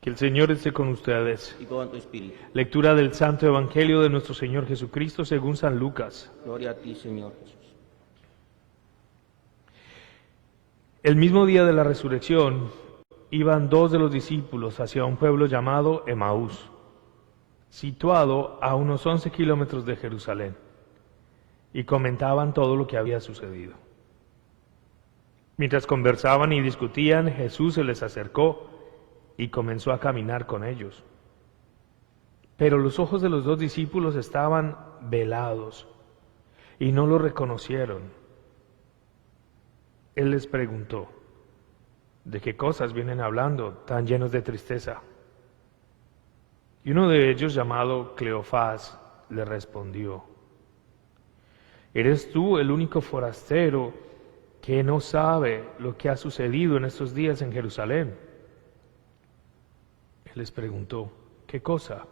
Que el Señor esté con ustedes. y con tu espíritu. Lectura del Santo Evangelio de nuestro Señor Jesucristo según San Lucas. Gloria a ti, Señor Jesús. El mismo día de la resurrección, iban dos de los discípulos hacia un pueblo llamado Emaús, situado a unos 11 kilómetros de Jerusalén, y comentaban todo lo que había sucedido. Mientras conversaban y discutían, Jesús se les acercó y comenzó a caminar con ellos. Pero los ojos de los dos discípulos estaban velados y no lo reconocieron. Él les preguntó: ¿de qué cosas vienen hablando tan llenos de tristeza? Y uno de ellos, llamado Cleofás, le respondió: ¿eres tú el único forastero que no sabe lo que ha sucedido en estos días en Jerusalén? Él les preguntó: ¿qué cosa?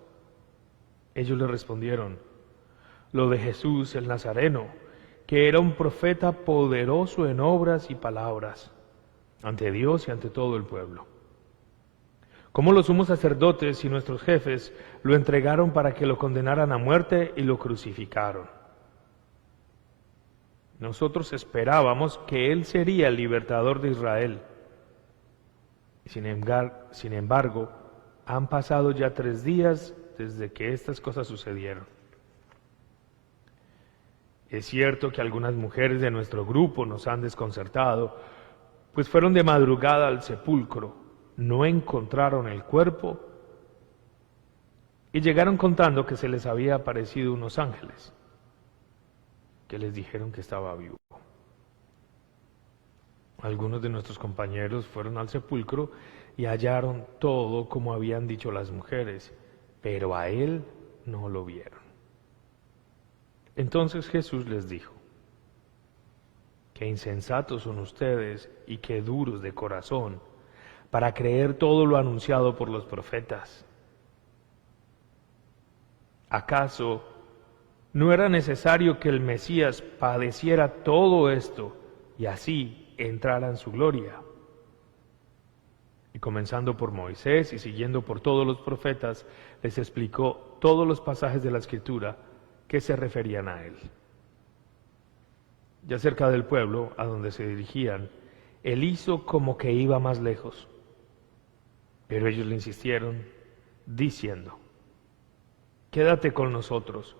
Ellos le respondieron: lo de Jesús el Nazareno, que era un profeta poderoso en obras y palabras, ante Dios y ante todo el pueblo. Como los sumos sacerdotes y nuestros jefes lo entregaron para que lo condenaran a muerte y lo crucificaron. Nosotros esperábamos que Él sería el libertador de Israel. Sin embargo, han pasado ya 3 días desde que estas cosas sucedieron. Es cierto que algunas mujeres de nuestro grupo nos han desconcertado, pues fueron de madrugada al sepulcro, no encontraron el cuerpo y llegaron contando que se les había aparecido unos ángeles que les dijeron que estaba vivo. Algunos de nuestros compañeros fueron al sepulcro y hallaron todo como habían dicho las mujeres, pero a él no lo vieron. Entonces Jesús les dijo: qué insensatos son ustedes y qué duros de corazón para creer todo lo anunciado por los profetas. ¿Acaso no era necesario que el Mesías padeciera todo esto y así entrara en su gloria? Y comenzando por Moisés y siguiendo por todos los profetas, les explicó todos los pasajes de la Escritura que se referían a él. Ya cerca del pueblo a donde se dirigían, él hizo como que iba más lejos, pero ellos le insistieron, diciendo: quédate con nosotros,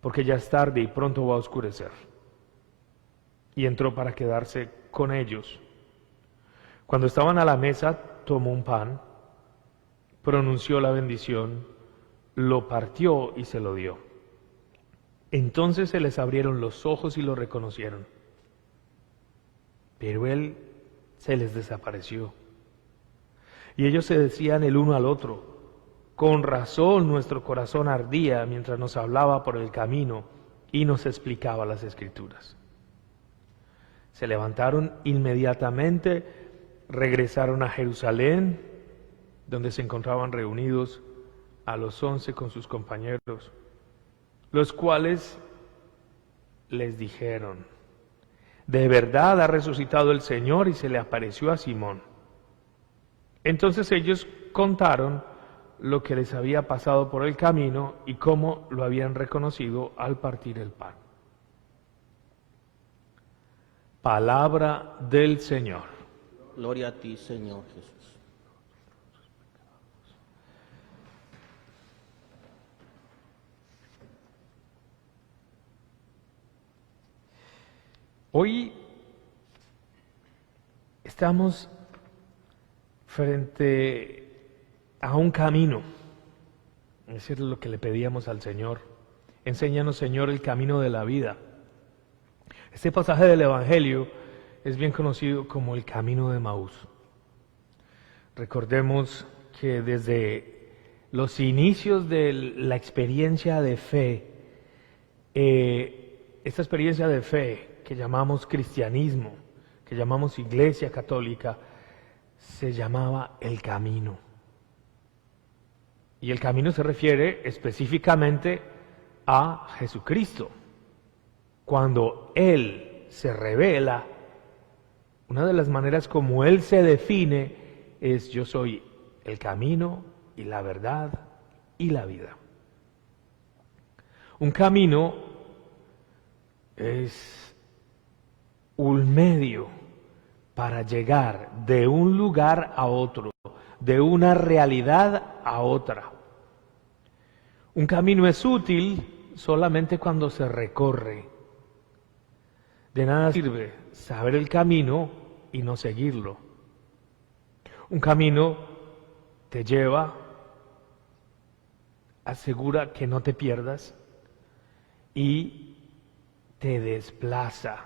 porque ya es tarde y pronto va a oscurecer. Y entró para quedarse con ellos. Cuando estaban a la mesa, tomó un pan, pronunció la bendición, lo partió y se lo dio. Entonces se les abrieron los ojos y lo reconocieron. Pero él se les desapareció. Y ellos se decían el uno al otro: con razón nuestro corazón ardía mientras nos hablaba por el camino y nos explicaba las Escrituras. Se levantaron inmediatamente, regresaron a Jerusalén, donde se encontraban reunidos a los 11 con sus compañeros, los cuales les dijeron: de verdad ha resucitado el Señor y se le apareció a Simón. Entonces ellos contaron lo que les había pasado por el camino y cómo lo habían reconocido al partir el pan. Palabra del Señor. Gloria a ti, Señor Jesús. Hoy estamos frente a un camino. Eso es lo que le pedíamos al Señor. Enséñanos, Señor, el camino de la vida. Este pasaje del Evangelio es bien conocido como el camino de Emaús. Recordemos que desde los inicios de la experiencia de fe, esta experiencia de fe que llamamos cristianismo, que llamamos Iglesia Católica, se llamaba el camino. Y el camino se refiere específicamente a Jesucristo. Cuando Él se revela, una de las maneras como Él se define es: yo soy el camino y la verdad y la vida. Un camino es un medio para llegar de un lugar a otro, de una realidad a otra. Un camino es útil solamente cuando se recorre. De nada sirve saber el camino y no seguirlo. Un camino te lleva, asegura que no te pierdas y te desplaza.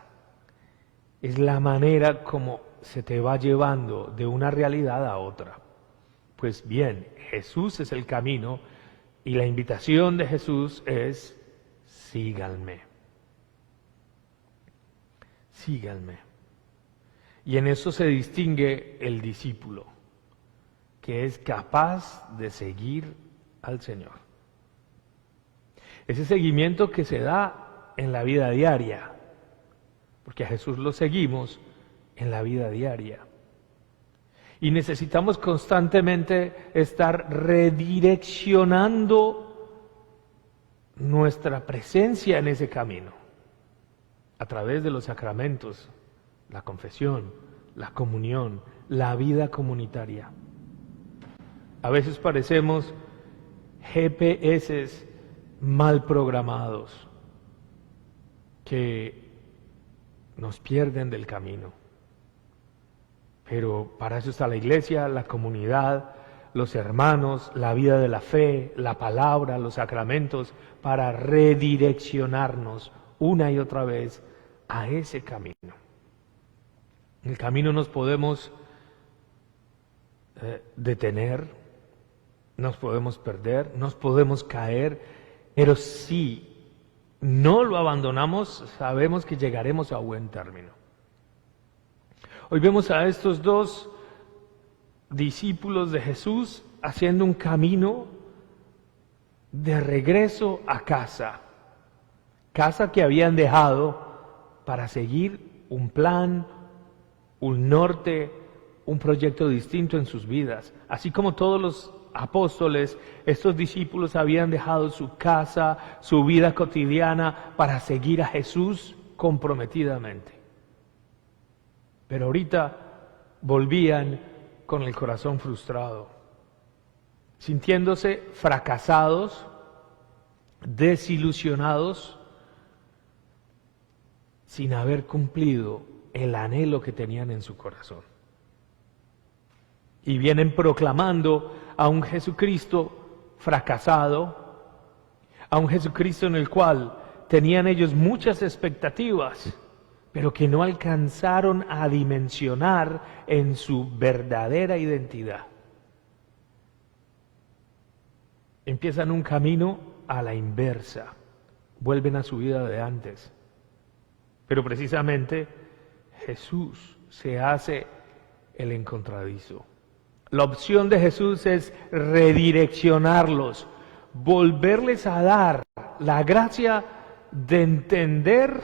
Es la manera como se te va llevando de una realidad a otra. Pues bien, Jesús es el camino y la invitación de Jesús es: síganme. Síganme. Y en eso se distingue el discípulo, que es capaz de seguir al Señor. Ese seguimiento que se da en la vida diaria, porque a Jesús lo seguimos en la vida diaria. Y necesitamos constantemente estar redireccionando nuestra presencia en ese camino, a través de los sacramentos, la confesión, la comunión, la vida comunitaria. A veces parecemos GPS mal programados que nos pierden del camino. Pero para eso está la iglesia, la comunidad, los hermanos, la vida de la fe, la palabra, los sacramentos, para redireccionarnos una y otra vez a ese camino. En el camino nos podemos detener, nos podemos perder, nos podemos caer, pero si no lo abandonamos, sabemos que llegaremos a buen término. Hoy vemos a estos dos discípulos de Jesús haciendo un camino de regreso a casa, casa que habían dejado para seguir un plan, un norte, un proyecto distinto en sus vidas. Así como todos los apóstoles, estos discípulos habían dejado su casa, su vida cotidiana para seguir a Jesús comprometidamente. Pero ahorita volvían con el corazón frustrado, sintiéndose fracasados, desilusionados, sin haber cumplido el anhelo que tenían en su corazón. Y vienen proclamando a un Jesucristo fracasado, a un Jesucristo en el cual tenían ellos muchas expectativas, pero que no alcanzaron a dimensionar en su verdadera identidad. Empiezan un camino a la inversa, vuelven a su vida de antes. Pero precisamente Jesús se hace el encontradizo. La opción de Jesús es redireccionarlos, volverles a dar la gracia de entender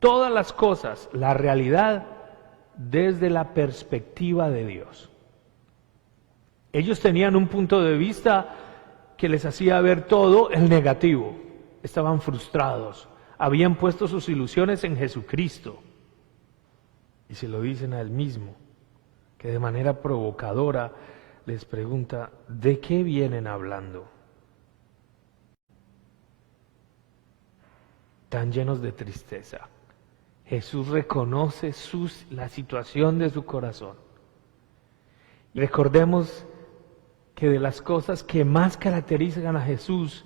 todas las cosas, la realidad, desde la perspectiva de Dios. Ellos tenían un punto de vista que les hacía ver todo el negativo. Estaban frustrados, habían puesto sus ilusiones en Jesucristo. Y se lo dicen a Él mismo, que de manera provocadora les pregunta: ¿de qué vienen hablando? Tan llenos de tristeza. Jesús reconoce la situación de su corazón. Recordemos que de las cosas que más caracterizan a Jesús,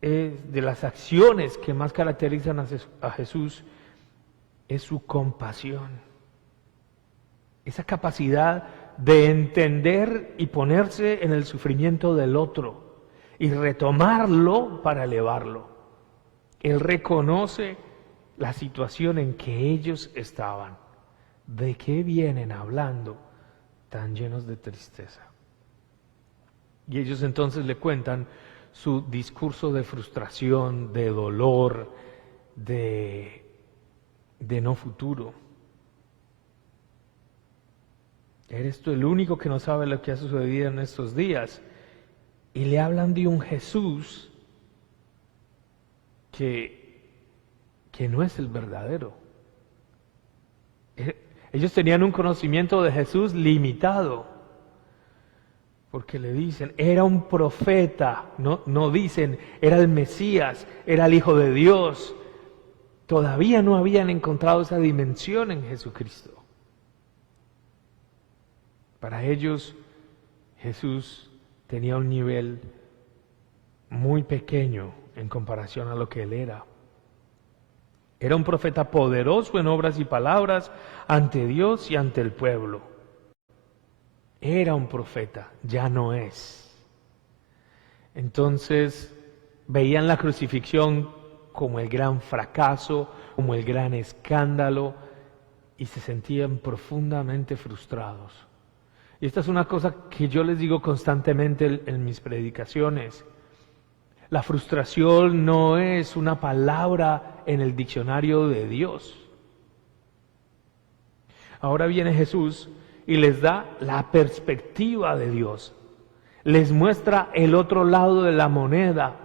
de las acciones que más caracterizan a Jesús, es su compasión. Esa capacidad de entender y ponerse en el sufrimiento del otro y retomarlo para elevarlo. Él reconoce la situación en que ellos estaban. ¿De qué vienen hablando tan llenos de tristeza? Y ellos entonces le cuentan su discurso de frustración, de dolor, de no futuro. ¿Eres tú el único que no sabe lo que ha sucedido en estos días? Y le hablan de un Jesús que no es el verdadero. Ellos tenían un conocimiento de Jesús limitado, porque le dicen, era un profeta, no dicen, era el Mesías, era el Hijo de Dios. Todavía no habían encontrado esa dimensión en Jesucristo. Para ellos, Jesús tenía un nivel muy pequeño en comparación a lo que Él era. Era un profeta poderoso en obras y palabras ante Dios y ante el pueblo. Era un profeta, ya no es. Entonces, veían la crucifixión como el gran fracaso, como el gran escándalo, y se sentían profundamente frustrados. Y esta es una cosa que yo les digo constantemente en mis predicaciones. La frustración no es una palabra en el diccionario de Dios. Ahora viene Jesús y les da la perspectiva de Dios. Les muestra el otro lado de la moneda.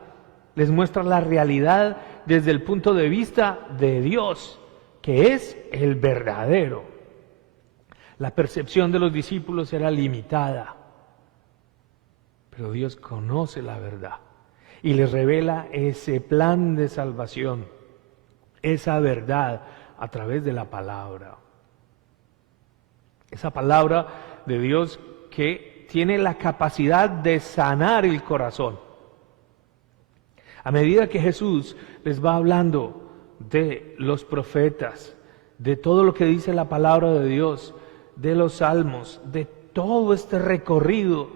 Les muestra la realidad desde el punto de vista de Dios, que es el verdadero. La percepción de los discípulos era limitada, pero Dios conoce la verdad y les revela ese plan de salvación, esa verdad a través de la palabra. Esa palabra de Dios que tiene la capacidad de sanar el corazón. A medida que Jesús les va hablando de los profetas, de todo lo que dice la palabra de Dios, de los salmos, de todo este recorrido,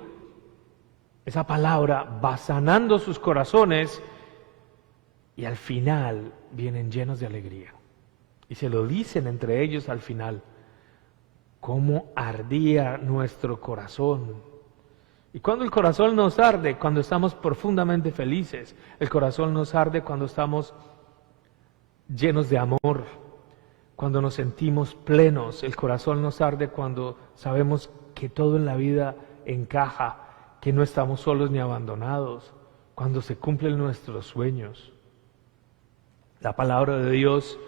esa palabra va sanando sus corazones y al final vienen llenos de alegría. Y se lo dicen entre ellos al final, cómo ardía nuestro corazón. Y cuando el corazón nos arde, cuando estamos profundamente felices, el corazón nos arde cuando estamos llenos de amor, cuando nos sentimos plenos, el corazón nos arde cuando sabemos que todo en la vida encaja, que no estamos solos ni abandonados, cuando se cumplen nuestros sueños. La palabra de Dios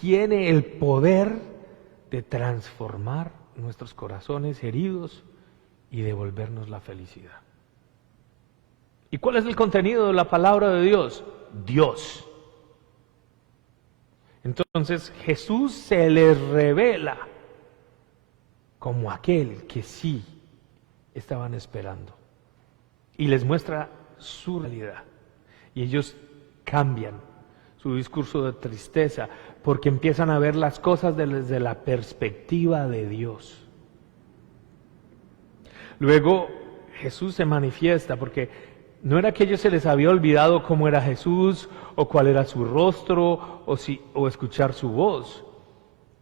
tiene el poder de transformar nuestros corazones heridos y devolvernos la felicidad. ¿Y cuál es el contenido de la palabra de Dios? Dios. Entonces Jesús se les revela como aquel que sí estaban esperando y les muestra su realidad. Y ellos cambian su discurso de tristeza porque empiezan a ver las cosas desde la perspectiva de Dios. Luego Jesús se manifiesta porque no era que a ellos se les había olvidado cómo era Jesús o cuál era su rostro o escuchar su voz.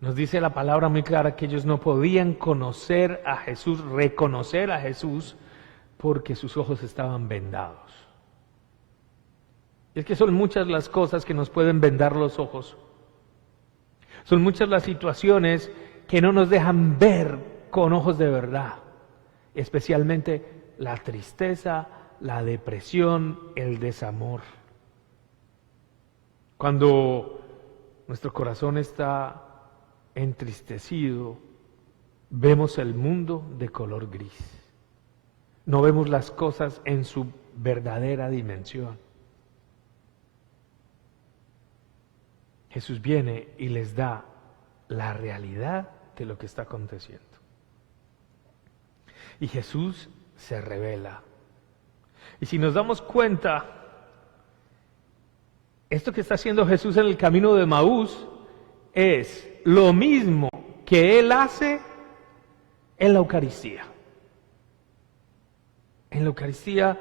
Nos dice la palabra muy clara que ellos no podían conocer a Jesús, reconocer a Jesús, porque sus ojos estaban vendados. Y es que son muchas las cosas que nos pueden vendar los ojos. Son muchas las situaciones que no nos dejan ver con ojos de verdad, especialmente la tristeza, la depresión, el desamor. Cuando nuestro corazón está entristecido, vemos el mundo de color gris. No vemos las cosas en su verdadera dimensión. Jesús viene y les da la realidad de lo que está aconteciendo. Y Jesús se revela. Y si nos damos cuenta, esto que está haciendo Jesús en el camino de Emaús es lo mismo que Él hace en la Eucaristía. En la Eucaristía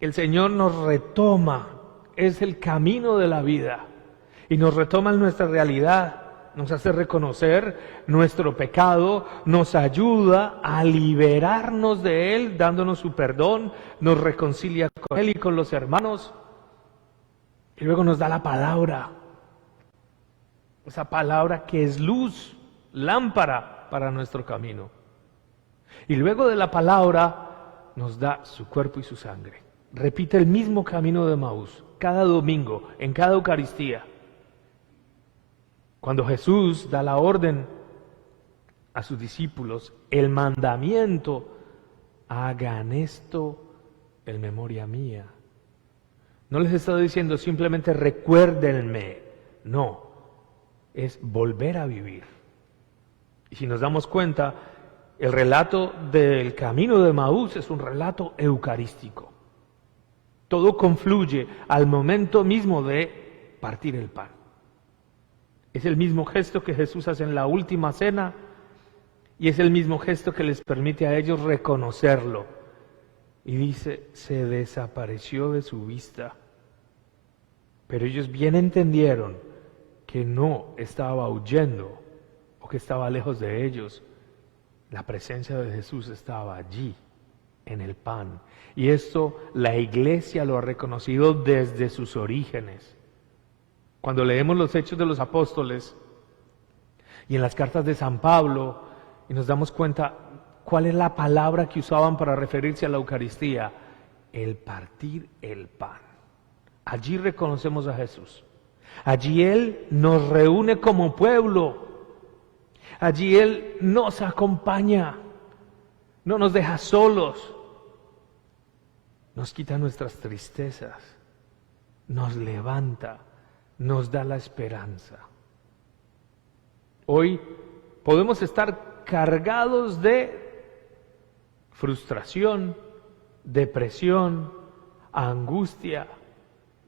el Señor nos retoma, es el camino de la vida y nos retoma en nuestra realidad, nos hace reconocer nuestro pecado, nos ayuda a liberarnos de él, dándonos su perdón, nos reconcilia con él y con los hermanos y luego nos da la palabra, esa palabra que es luz, lámpara para nuestro camino. Y luego de la palabra nos da su cuerpo y su sangre. Repite el mismo camino de Emaús, cada domingo, en cada Eucaristía. Cuando Jesús da la orden a sus discípulos, el mandamiento, hagan esto en memoria mía. No les está diciendo simplemente recuérdenme, no, es volver a vivir. Y si nos damos cuenta, el relato del camino de Emaús es un relato eucarístico. Todo confluye al momento mismo de partir el pan. Es el mismo gesto que Jesús hace en la última cena y es el mismo gesto que les permite a ellos reconocerlo. Y dice, se desapareció de su vista. Pero ellos bien entendieron que no estaba huyendo o que estaba lejos de ellos. La presencia de Jesús estaba allí, en el pan. Y esto la Iglesia lo ha reconocido desde sus orígenes. Cuando leemos los Hechos de los Apóstoles y en las cartas de San Pablo y nos damos cuenta cuál es la palabra que usaban para referirse a la Eucaristía, el partir el pan. Allí reconocemos a Jesús. Allí Él nos reúne como pueblo. Allí Él nos acompaña. No nos deja solos. Nos quita nuestras tristezas. Nos levanta. Nos da la esperanza. Hoy podemos estar cargados de frustración, depresión, angustia,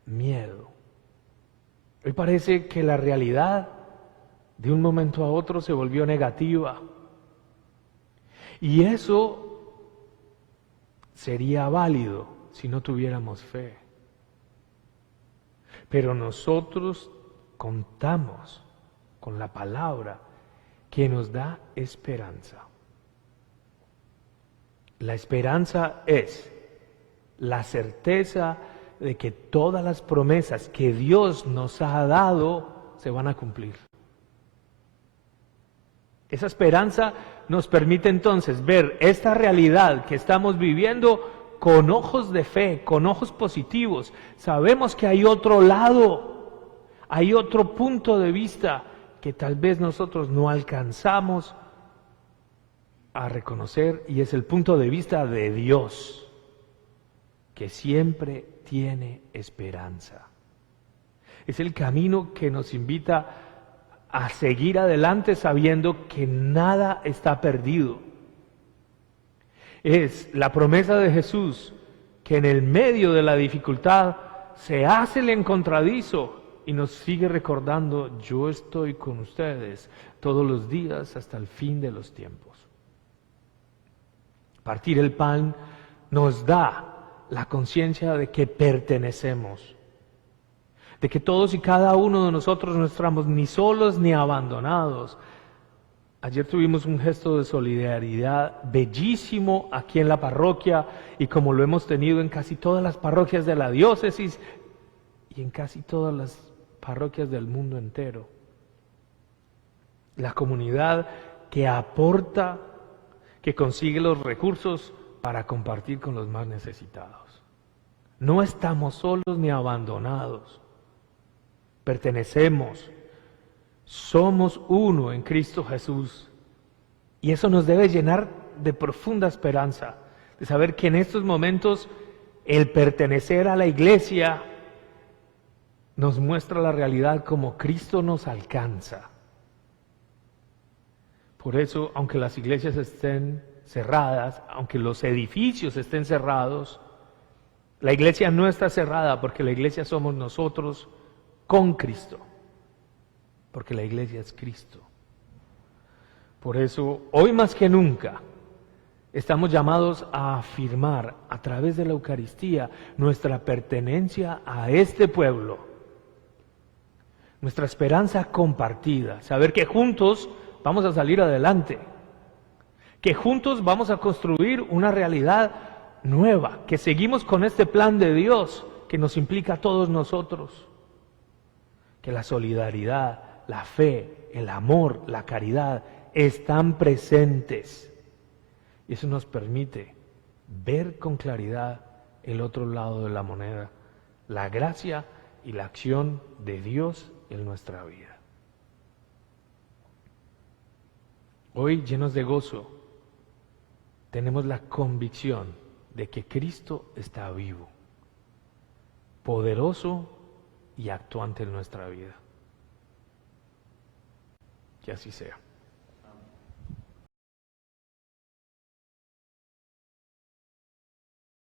miedo. Hoy parece que la realidad de un momento a otro se volvió negativa. Y eso sería válido si no tuviéramos fe. Pero nosotros contamos con la palabra que nos da esperanza. La esperanza es la certeza de que todas las promesas que Dios nos ha dado se van a cumplir. Esa esperanza nos permite entonces ver esta realidad que estamos viviendo con ojos de fe, con ojos positivos. Sabemos que hay otro lado, hay otro punto de vista que tal vez nosotros no alcanzamos a reconocer, y es el punto de vista de Dios, que siempre tiene esperanza. Es el camino que nos invita a seguir adelante sabiendo que nada está perdido. Es la promesa de Jesús que en el medio de la dificultad se hace el encontradizo y nos sigue recordando, yo estoy con ustedes todos los días hasta el fin de los tiempos. Partir el pan nos da la conciencia de que pertenecemos, de que todos y cada uno de nosotros no estamos ni solos ni abandonados. Ayer tuvimos un gesto de solidaridad bellísimo aquí en la parroquia, y como lo hemos tenido en casi todas las parroquias de la diócesis y en casi todas las parroquias del mundo entero. La comunidad que aporta, que consigue los recursos para compartir con los más necesitados. No estamos solos ni abandonados. Pertenecemos. Somos uno en Cristo Jesús. Y eso nos debe llenar de profunda esperanza, de saber que en estos momentos el pertenecer a la Iglesia nos muestra la realidad como Cristo nos alcanza. Por eso, aunque las iglesias estén cerradas, aunque los edificios estén cerrados, la iglesia no está cerrada, porque la iglesia somos nosotros con Cristo, porque la iglesia es Cristo. Por eso, hoy más que nunca, estamos llamados a afirmar a través de la Eucaristía nuestra pertenencia a este pueblo, nuestra esperanza compartida, saber que juntos vamos a salir adelante, que juntos vamos a construir una realidad nueva, que seguimos con este plan de Dios que nos implica a todos nosotros, que la solidaridad, la fe, el amor, la caridad están presentes, Y eso nos permite ver con claridad el otro lado de la moneda, la gracia y la acción de Dios en nuestra vida. Hoy, llenos de gozo, tenemos la convicción de que Cristo está vivo, poderoso y actuante en nuestra vida. Que así sea.